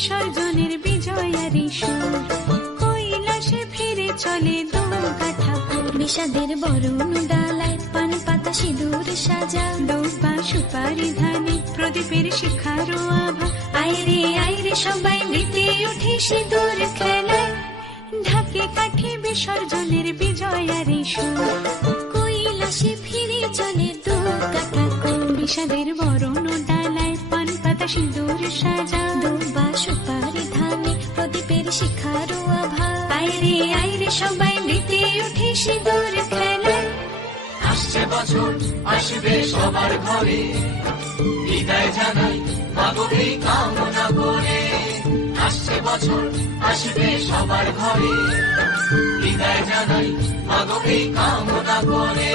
বিসর্জনের বিজয়ারি সুর, কৈলাসে ফিরে চলে দুর্গা ঠাকুর। বিষাদের বরণ ডালায় পান পাতা সিঁদুর সাজা, দুব্বা সুপারি ধানে প্রদীপের শিখারো আভা। আইরে সবাই মেতে উঠে সিঁদুর খেলায়, ঢাকে কাঠে বিসর্জনের বিজয়ারি সুর, কৈলাসে ফিরে চলে দুর্গা ঠাকুর। বিষাদের বরণ ডালায় পান পাতা সিঁদুর সাজা, দুব্বা সুপারি ধানে প্রদীপের শিখারো আভা। আইরে সবাই মেতে উঠে সিঁদুর খেলায়। আসছে বছর আসবে সবার ঘরে, বিদায় জানাই মাগো কামনা করে। আসছে বছর আসবে সবার ঘরে, বিদায় জানাই মাগো কামনা করে।